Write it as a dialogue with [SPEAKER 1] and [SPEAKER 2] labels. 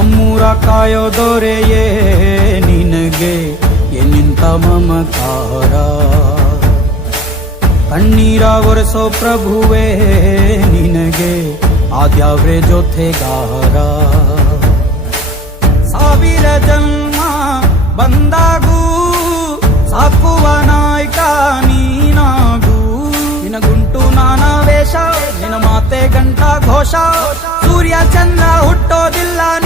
[SPEAKER 1] ಅಮ್ಮೂರ ಕಾಯೋ ದೊರೆಯೇ ನಿನಗೆ ಎನ್ನಿಂತ ಮಾರ ಕಣ್ಣೀರ ಒರೆಸೋ ಪ್ರಭುವೇ ನಿನಗೆ ಆದ್ಯಾವ್ರೆ ಜೋತೆಗಾರ ಸಾವಿರ ಜನ್ಮ ಬಂದಾಗೂ ಸಾಕುವ ನಾಯ್ಕ ನೀನಾಗೂ ನಿನ ಗುಂಟು ನಾನ ವೇಷ ನಿನ ಮಾತೆ ಘಂಟಾ ಘೋಷ ಸೂರ್ಯ ಚಂದ್ರ ಹುಟ್ಟೋದಿಲ್ಲ